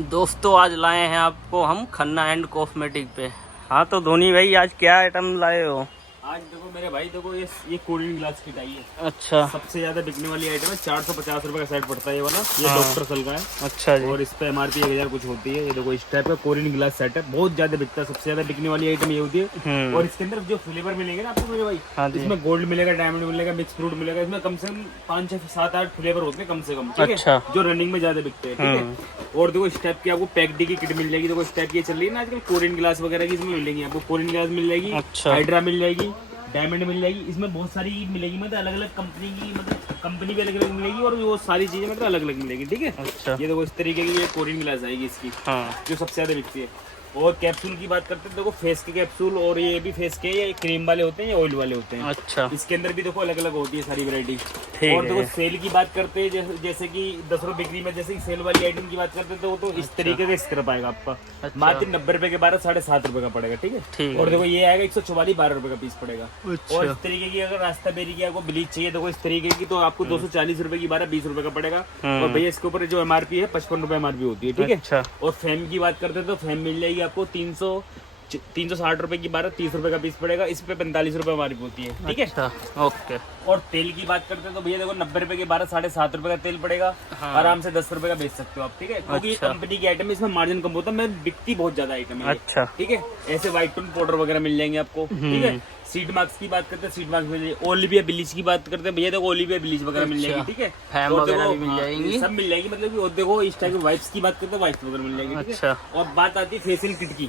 दोस्तों आज लाए हैं आपको हम खन्ना एंड कॉस्मेटिक पे। हाँ तो धोनी भाई आज क्या आइटम लाए हो? आज देखो मेरे भाई, देखो ये कोल्ड ग्लास की टाई है। अच्छा सबसे ज्यादा बिकने वाली आइटम है। 450 रुपए का सेट पड़ता है ये वाला। ये हाँ। डॉक्टर सल का है। अच्छा जी। और इस पे MRP 1000 कुछ होती है। ये देखो इस टाइप का कोरियन ग्लास सेट है, बहुत ज्यादा बिकता है। सबसे ज्यादा बिकने वाली आइटम ये होती है। और इसके अंदर जो फ्लेवर मिलेंगे ना आपको मेरे भाई, हाँ जी। इसमें गोल्ड मिलेगा, डायमंड मिलेगा, मिक्स फ्रूट मिलेगा। इसमें कम से कम 5, 6, 7, 8 फ्लेवर होते हैं कम से कम, ठीक है? अच्छा। जो रनिंग में ज्यादा बिकते हैं, ठीक है? और देखो इस टाइप की आपको पैक डी की किट मिल जाएगी। देखो इस टाइप की चल रही है ना आजकल, कोरियन ग्लास वगैरह की इसमें मिलेगी आपको। कोरियन ग्लास मिल जाएगी, अच्छा। हाइड्रा मिल जाएगी, डायमंड मिल जाएगी। इसमें बहुत सारी मिलेगी, मतलब अलग अलग कंपनी की, मतलब कंपनी भी अलग अलग मिलेगी और वो सारी चीजें मतलब अलग अलग मिलेगी, ठीक है? अच्छा। ये देखो इस तरीके की ये कोरियन ग्लास आएगी इसकी, हाँ। जो सबसे ज्यादा बिकती है। और कैप्सूल की बात करते हैं, देखो फेस के कैप्सूल, और ये भी फेस के, ये क्रीम वाले होते हैं, ये ऑयल वाले होते हैं। अच्छा इसके अंदर भी देखो अलग अलग होती है सारी वैरायटी। ठीक और देखो है। सेल की बात करते हैं, जैसे कि 10 रुपए बिक्री में, जैसे कि सेल वाली आइटम की बात करते हैं, तो इस तरीके का स्क्रब आएगा आपका। अच्छा। मात्र 90 रुपए के 12, 7.5 रुपए का पड़ेगा, ठीक है? ठीक और है। देखो ये आएगा 144, 12 रुपए का पीस पड़ेगा। अच्छा। और इस तरीके की अगर रास्ता बेरी की आपको ब्लीच चाहिए, देखो इस तरीके की, तो आपको 240 रुपए की 12, 20 रुपए का पड़ेगा। और भैया इसके ऊपर जो MRP है 55 रुपए MRP होती है, ठीक है? अच्छा। और फैम की बात करते हैं तो फैम मिल जाएगी आपको 360 रुपए की 12, 30 रुपए का पीस पड़ेगा। इस पे 45 रुपए MRP होती है, ठीक है? अच्छा ओके। और तेल की बात करते हैं तो भैया देखो 90 रुपए के 12, 7.5 रुपए का तेल पड़ेगा। हाँ। आराम से 10 रुपए का बेच सकते हो आप, ठीक है? क्योंकि अच्छा। ये कंपनी की आइटम है, इसमें मार्जिन कम होता है, मैं बिकती बहुत ज्यादा आइटम है ये, अच्छा। ठीक है? ऐसे व्हाइट टोन पाउडर वगैरह मिल जाएंगे आपको, ठीक है? सीड मार्क्स की बात करते हैं, सीड मार्क्स मिल जाएगी। ओलिविया ब्लीच की बात करते हैं भैया, देखो ओलिविया ब्लीच वगैरह मिल जाएगी, ठीक है? फैम और वगैरह देखो, भी मिल जाएंगी। सब मिल जाएगी, मतलब कि और देखो इस टाइप की वाइप्स की बात करते हैं, वाइप्स वगैरह मिल जाएगी, ठीक है? अच्छा। और बात आती है फेशियल किट की,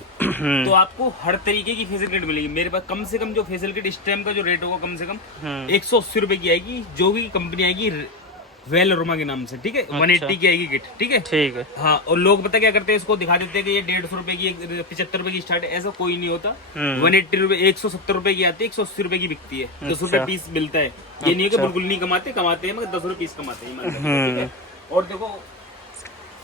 तो आपको हर तरीके की फेशियल किट मिलेगी मेरे पास। कम से कम जो फेशियल किट इस टाइम का जो रेट होगा, कम से कम 180 रुपए की आएगी, जो भी कंपनी आएगी वेल अरोमा के नाम से, ठीक है? 180 की आएगी किट, ठीक है? ठीक है। हाँ। और लोग पता क्या करते हैं, इसको दिखा देते हैं कि ये 150 रुपए की, 75 रुपए की स्टार्ट है। ऐसा कोई नहीं होता। 180 रुपए, 170 रुपए की आती है, 180 रुपए की बिकती है। 10 रुपए पीस मिलता है। ये नहीं है कि बिल्कुल नहीं कमाते हैं, मगर 10 रुपए पीस कमाते हैं, ठीक है? और देखो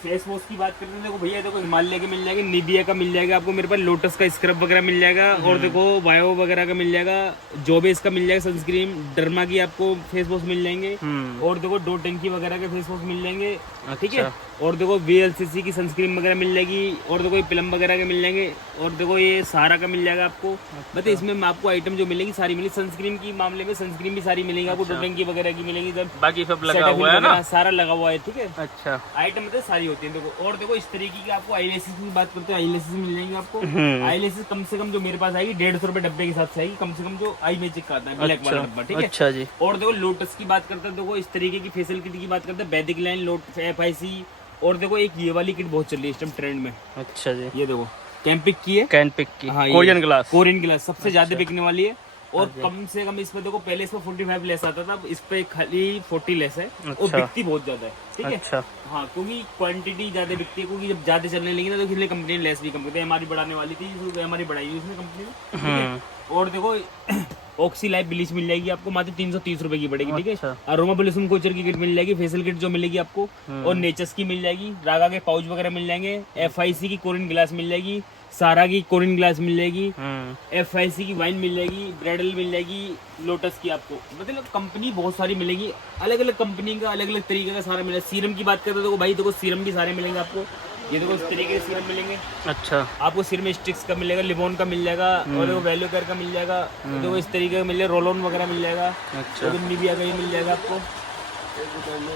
फेस वॉश की बात करते हैं, देखो भैया देखो हिमालय के मिल जाएंगे, निविया का मिल जाएगा आपको मेरे पास, लोटस का स्क्रब वगैरह मिल जाएगा। और देखो बायो वगैरह का मिल जाएगा, जोबेस का मिल जाएगा सनस्क्रीन, डर्मा की आपको फेस वॉश मिल जाएंगे। और देखो डो टंकी वगैरह के फेस वॉश मिल जाएंगे, ठीक है? और देखो VLCC की सनस्क्रीन वगैरह मिल जाएगी। और देखो ये प्लम वगैरह के मिल जाएंगे। और देखो ये सहारा का मिल जाएगा आपको। मतलब इसमें आपको आइटम जो मिलेगी सारी मिलेगी। सनस्क्रीन की मामले में सनस्क्रीन भी सारी मिलेगी आपको, डो टंकी वगैरह की मिलेगी, बाकी सब लगा हुआ है ना? सारा लगा हुआ है, ठीक है? अच्छा। आइटम मतलब सारी होती है देखो। और देखो इस तरीके की आपको आईलेसेस की बात करते हैं, आईलेसेस मिल जाएंगे आपको। आईलेसेस कम से कम जो मेरे पास आएगी 150 रुपए डब्बे के साथ से आएगी, कम से कम जो आई मैजिक का आता है ब्लैक वाला डब्बा, ठीक है? अच्छा जी। और देखो लोटस की बात करते हैं, देखो इस तरीके की फेशियल किट की बात करते हैं, वैदिक लाइन, लोट FIC। और देखो एक ये वाली किट बहुत चल रही है इस टाइम ट्रेंड में। अच्छा जी। ये देखो कैंपिक की है, कैनपिक की। हाँ, कोरियन ग्लास। कोरियन ग्लास सबसे ज्यादा बिकने वाली है। और कम से कम इसमें देखो पहले इसमें 45 लेस आता था, अब इस पे खाली 40 लेस है। और बिकती बहुत ज्यादा है, ठीक है? अच्छा। हाँ, क्योंकि क्वांटिटी ज्यादा बिकती है, क्योंकि जब ज्यादा चलने लगी ना, तो इसलिए कंपनी ने लेस भी कम कर दिया। MRP बढ़ाने वाली थी, MRP बढ़ाई है इसने कंपनी ने, ठीक है? और देखो ऑक्सी लाइफ ब्लीच मिल जाएगी आपको, मात्र 330 रुपए की पड़ेगी, ठीक है? अरोमा ब्लॉसम कोचर की किट मिल जाएगी, फेशियल किट जो मिलेगी आपको। और नेचर्स की मिल जाएगी, रागा के पाउच वगैरह मिल जाएंगे, FIC की कोरियन ग्लास मिल जाएगी, सारा की कोरियन ग्लास मिल जाएगी, FIC की वाइन मिल जाएगी, ब्राइडल मिल जाएगी, लोटस की आपको। मतलब कंपनी बहुत सारी मिलेगी, अलग अलग कंपनी का अलग अलग तरीके का सारा मिलेगा। सीरम की बात करते हो तो भाई देखो सीरम भी सारे मिलेंगे आपको। ये देखो इस तरीके के सीरम मिलेंगे अच्छा। आपको। सीरम स्टिक्स का मिलेगा, लिबोन का मिल जाएगा, और देखो वैल्यू केयर का मिल जाएगा। देखो इस तरीके का मिल जाएगा, रोल ऑन वगैरह मिल जाएगा। अच्छा। निविया का ही मिल जाएगा आपको।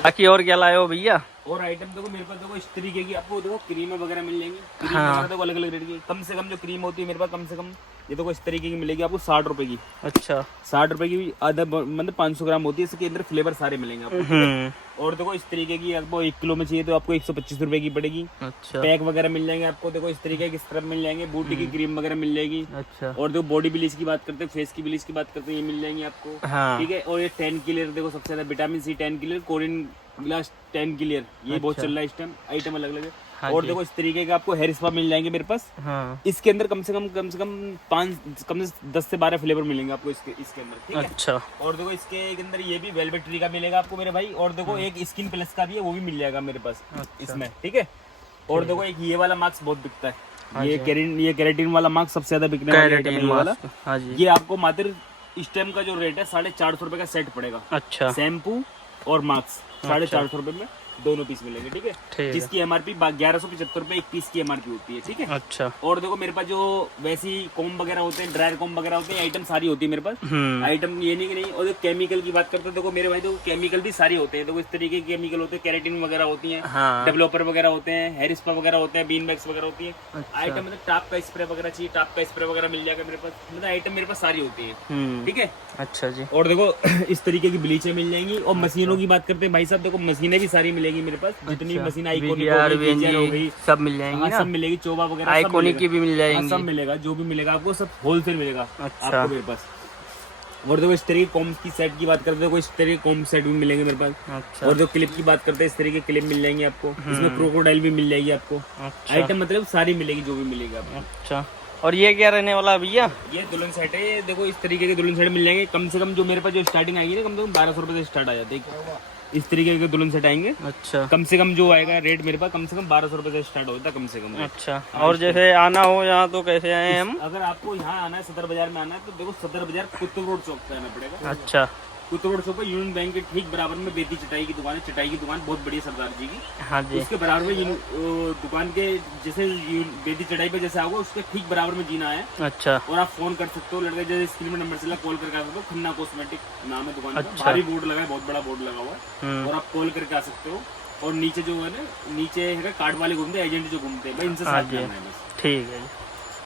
बाकी और क्या लाए हो भैया? और आइटम देखो मेरे पास, देखो इस तरीके की आपको देखो क्रीम वगैरह मिल जाएंगी। क्रीम हाँ। वगैरह देखो अलग अलग रेट की, कम से कम जो क्रीम होती है मेरे पास, कम से कम ये देखो इस तरीके की मिलेगी आपको 60 रुपए की। अच्छा। 60 रुपए की भी आधा, मतलब 500 ग्राम होती है, इसके अंदर फ्लेवर सारे मिलेंगे आपको। और देखो इस तरीके की आपको 1 किलो में चाहिए तो आपको 125 रुपए की पड़ेगी। अच्छा। पैक वगैरह मिल जाएंगे आपको। देखो इस तरीके के स्क्रब मिल जाएंगे, बूटी की क्रीम वगैरह मिल जाएगी। अच्छा। और देखो बॉडी ब्लीच की बात करते हैं, फेस की ब्लीच की बात करते हैं, ये मिल जाएंगी आपको, हाँ। ठीक है? और ये 10 क्लियर, देखो सबसे ज्यादा vitamin C 10 clear, Korean glass 10 clear, ये बहुत चल रहा है इस टाइम, आइटम अलग अलग है। हाँ और जी। देखो इस तरीके के आपको हेयर स्पा मिल जाएंगे मेरे पास। हाँ। इसके अंदर कम से कम 10 से 12 फ्लेवर मिलेंगे आपको इसके अंदर, ठीक है? अच्छा। और देखो इसके अंदर ये भी वेलवेट ट्री का मिलेगा आपको मेरे भाई। और देखो एक स्किन प्लस का भी है, वो भी मिल जाएगा मेरे पास इसमें, ठीक है? और देखो एक ये वाला मास्क बहुत बिकता है, ये केराटिन वाला मास्क सबसे ज्यादा बिकने वाला आइटम है ये वाला। हाँ जी। ये आपको मात्र इस टाइम का जो रेट है 450 रुपए का सेट पड़ेगा। अच्छा। शैम्पू और मास्क 450 रुपए में। दोनों पीस मिलेंगे, ठीक है। ठीक। जिसकी एमआरपी 1175 रुपए एक पीस की एमआरपी होती है, ठीक है। अच्छा। और देखो मेरे पास जो वैसी कॉम्ब वगैरह होते हैं, ड्रायर कॉम्ब वगैरह होते हैं, आइटम सारी होती है मेरे पास। आइटम ये नहीं कि नहीं। और जो केमिकल की बात करते हैं, देखो मेरे भाई देखो केमिकल भी सारे होते हैं। देखो इस तरीके के केमिकल होते हैं, केराटिन वगैरह होती है, डेवलपर वगैरह होते हैं, हेयर स्पा वगैरह होते हैं, बीन बैग्स वगैरह होती है। आइटम मतलब टाप का स्प्रे वगैरह चाहिए, टाप का स्प्रे वगैरह मिल जाएगा मेरे पास। मतलब आइटम मेरे पास सारी होती है, ठीक है। अच्छा जी। और देखो इस तरीके की ब्लीचें मिल जाएंगी। और मशीनों की बात करते हैं भाई साहब, देखो मशीनें भी सारी मिलेगी मेरे पास। जितनी मशीन आइकॉनिक हो गई सब मिल जाएंगी, सब मिलेगी। चोबा वगैरह आइकॉनिक की भी मिल जाएंगी, सब मिलेगा। जो भी मिलेगा आपको सब होलसेल मिलेगा। अच्छा। आपको मेरे पास। और देखो इस तरीके कॉम्ब की सेट की बात करते हैं, इस तरीके कॉम्ब सेट भी मिलेंगे मेरे पास। अच्छा। और जो क्लिप की बात करते हैं, इस तरीके क्लिप मिल जाएंगे आपको। इसमें क्रोकोडाइल भी मिल जाएगी आपको। अच्छा। आइटम मतलब सारी मिलेगी, जो भी मिलेगी आपको। अच्छा। और ये क्या रहने वाला है भैया? ये दुल्हन सेट है। ये देखो इस तरीके के दुल्हन सेट मिल जाएंगे। कम से कम जो मेरे पास जो स्टार्टिंग आएगी ना, कम से कम 1200 रुपए से स्टार्ट आ जाते हैं। इस तरीके के दुल्हन सेट आएंगे। अच्छा। कम से कम जो आएगा रेट मेरे पास कम से कम 1200 रुपए से स्टार्ट होता है, कम से कम। अच्छा। और जैसे आना हो यहाँ तो कैसे आए हम? अगर आपको यहाँ आना है, सदर बाजार में आना है, तो देखो सदर बाजार कुतुब रोड चौक पे आना पड़ेगा। अच्छा। कुतुब रोड चौक पे यूनियन बैंक के ठीक बराबर में बेदी चटाई की दुकान है। चटाई की दुकान बहुत बड़ी है सरदार जी की। हाँ जी। उसके बराबर में दुकान के जैसे बेदी चटाई पे जैसे आओगे, उसके ठीक बराबर में जीना है। अच्छा। और आप फोन कर सकते हो, लड़के जैसे स्क्रीन में नंबर चला, कॉल करके आ सकते हो। खन्ना कॉस्मेटिक नाम है दुकान का। भारी बोर्ड लगा है, बहुत बड़ा बोर्ड लगा हुआ है। और आप कॉल करके आ सकते हो। और नीचे जो है ना, नीचे है कार्ड वाले घूमते हैं, एजेंट जो घूमते हैं, इनसे साथ करना है बस। ठीक है।